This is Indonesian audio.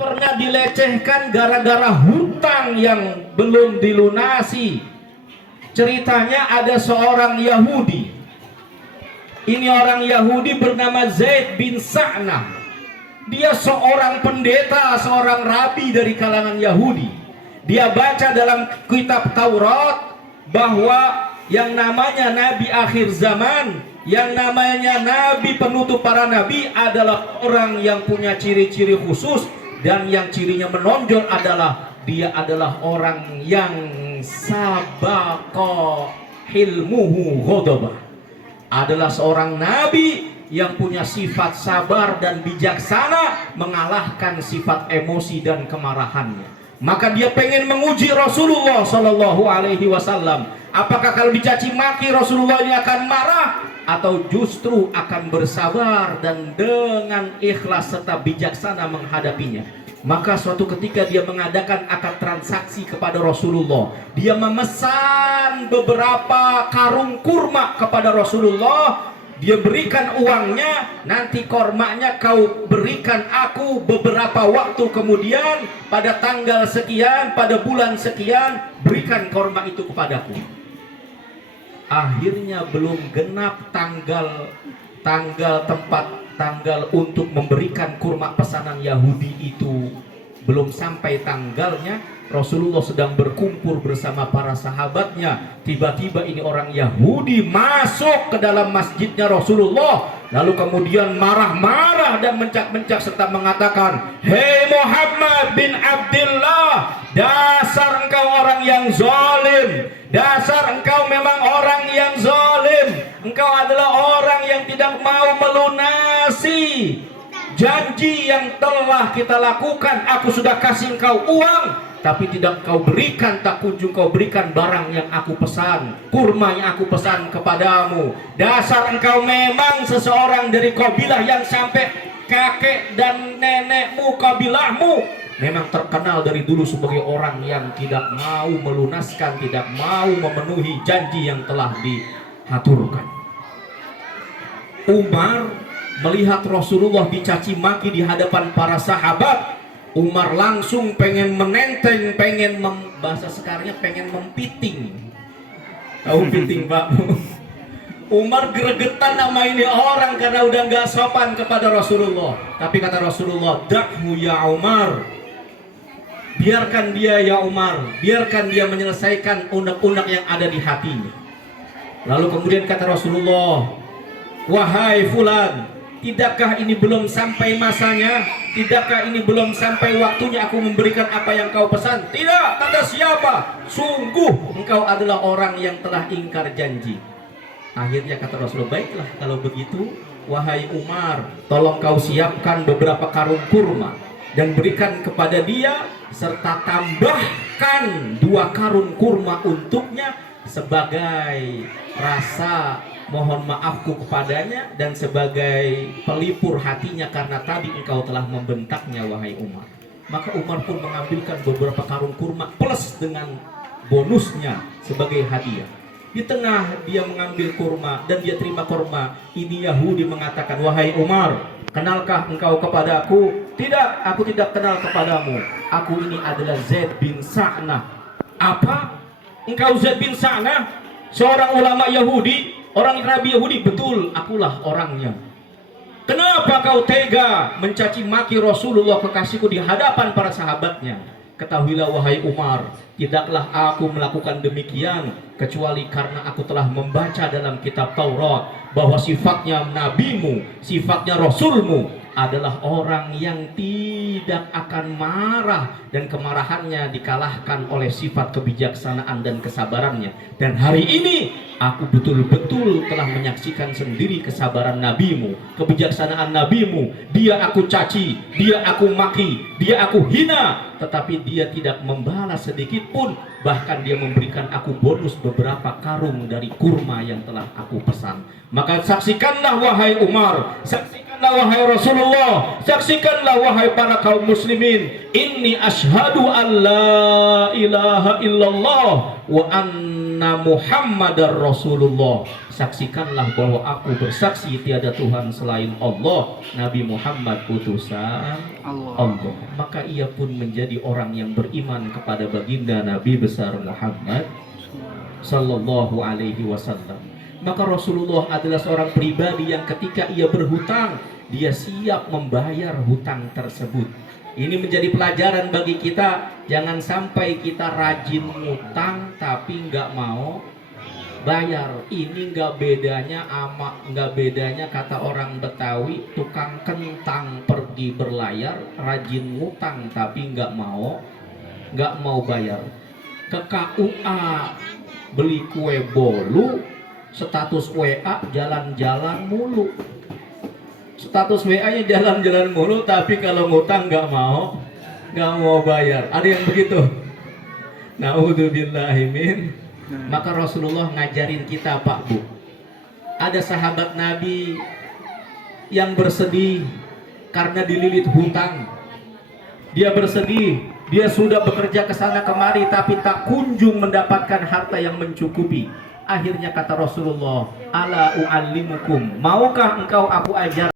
pernah dilecehkan gara-gara hutang yang belum dilunasi. Ceritanya ada seorang Yahudi. Ini orang Yahudi bernama Zaid bin Sa'nah. Dia seorang pendeta, seorang rabi dari kalangan Yahudi. Dia baca dalam kitab Taurat bahwa yang namanya Nabi akhir zaman, yang namanya Nabi penutup para Nabi adalah orang yang punya ciri-ciri khusus. Dan yang cirinya menonjol adalah dia adalah orang yang sabaqa hilmuhu ghadaba. Adalah seorang nabi yang punya sifat sabar dan bijaksana, mengalahkan sifat emosi dan kemarahannya. Maka dia pengen menguji Rasulullah Shallallahu Alaihi Wasallam. Apakah kalau dicaci maki Rasulullah ini akan marah, atau justru akan bersabar dan dengan ikhlas serta bijaksana menghadapinya? Maka suatu ketika dia mengadakan akad transaksi kepada Rasulullah. Dia memesan beberapa karung kurma kepada Rasulullah. Dia berikan uangnya, nanti kormanya kau berikan aku beberapa waktu kemudian, pada tanggal sekian, pada bulan sekian, berikan korma itu kepadaku. Akhirnya belum genap tanggal untuk memberikan kurma pesanan Yahudi itu, belum sampai tanggalnya, Rasulullah sedang berkumpul bersama para sahabatnya. Tiba-tiba ini orang Yahudi masuk ke dalam masjidnya Rasulullah, lalu kemudian marah-marah dan mencak-mencak serta mengatakan, "Hei Muhammad bin Abdullah, dasar engkau orang yang zalim, dasar engkau memang orang yang zalim, engkau adalah orang yang tidak mau melunasi janji yang telah kita lakukan. Aku sudah kasih engkau uang, tapi tidak kau berikan, tak kunjung kau berikan barang yang aku pesan, kurma yang aku pesan kepadamu. Dasar engkau memang seseorang dari kabilah yang sampai kakek dan nenekmu, kabilahmu memang terkenal dari dulu sebagai orang yang tidak mau melunaskan, tidak mau memenuhi janji yang telah diaturkan." Umar melihat Rasulullah dicaci maki di hadapan para sahabat, Umar langsung pengen menenteng, bahasa sekarangnya pengen mempiting. Tahu piting, Pak? Umar gregetan nama ini orang karena udah nggak sopan kepada Rasulullah. Tapi kata Rasulullah, "Da'hu ya Umar." Biarkan dia ya Umar, biarkan dia menyelesaikan unek-unek yang ada di hatinya. Lalu kemudian kata Rasulullah, "Wahai fulan, tidakkah ini belum sampai masanya? Tidakkah ini belum sampai waktunya aku memberikan apa yang kau pesan?" "Tidak." Kata siapa? "Sungguh engkau adalah orang yang telah ingkar janji." Akhirnya kata Rasulullah, "Baiklah kalau begitu, wahai Umar, tolong kau siapkan beberapa karung kurma dan berikan kepada dia, serta tambahkan 2 karung kurma untuknya sebagai rasa mohon maafku kepadanya dan sebagai pelipur hatinya karena tadi engkau telah membentaknya, wahai Umar." Maka Umar pun mengambilkan beberapa karung kurma plus dengan bonusnya sebagai hadiah. Di tengah dia mengambil kurma dan dia terima kurma, ini Yahudi mengatakan, "Wahai Umar, kenalkah engkau kepadaku?" "Tidak, aku tidak kenal kepadamu. Aku ini adalah Zaid bin Sa'nah." "Apa? Engkau Zaid bin Sa'nah? Seorang ulama Yahudi, orang Rabi Yahudi?" "Betul, akulah orangnya." "Kenapa kau tega mencaci maki Rasulullah kekasihku di hadapan para sahabatnya?" "Ketahuilah wahai Umar, tidaklah aku melakukan demikian kecuali karena aku telah membaca dalam kitab Taurat bahwa sifatnya nabimu, sifatnya rasulmu adalah orang yang tidak akan marah dan kemarahannya dikalahkan oleh sifat kebijaksanaan dan kesabarannya. Dan hari ini aku betul-betul telah menyaksikan sendiri kesabaran nabimu, kebijaksanaan nabimu. Dia aku caci, dia aku maki, dia aku hina, tetapi dia tidak membalas sedikit pun. Bahkan dia memberikan aku bonus beberapa karung dari kurma yang telah aku pesan. Maka saksikanlah wahai Umar, saksikan saksikanlah wahai Rasulullah, saksikanlah wahai para kaum muslimin, inni asyhadu an la ilaha illallah wa anna Muhammadar Rasulullah. Saksikanlah bahwa aku bersaksi tiada Tuhan selain Allah, Nabi Muhammad utusan Allah. Maka ia pun menjadi orang yang beriman kepada baginda Nabi besar Muhammad sallallahu alaihi wasallam. Maka Rasulullah adalah seorang pribadi yang ketika ia berhutang, dia siap membayar hutang tersebut. Ini menjadi pelajaran bagi kita. Jangan sampai kita rajin hutang tapi nggak mau bayar. Ini nggak bedanya kata orang Betawi, tukang kentang pergi berlayar, rajin ngutang tapi nggak mau bayar. Ke KUA beli kue bolu, status WA jalan-jalan mulu. Status WA-nya jalan-jalan mulu, tapi kalau ngutang nggak mau bayar. Ada yang begitu. Naudzubillahimin. Maka Rasulullah ngajarin kita, Pak Bu. Ada sahabat Nabi yang bersedih karena dililit hutang. Dia bersedih, dia sudah bekerja ke sana kemari tapi tak kunjung mendapatkan harta yang mencukupi. Akhirnya kata Rasulullah, ala u'allimukum, maukah engkau aku ajar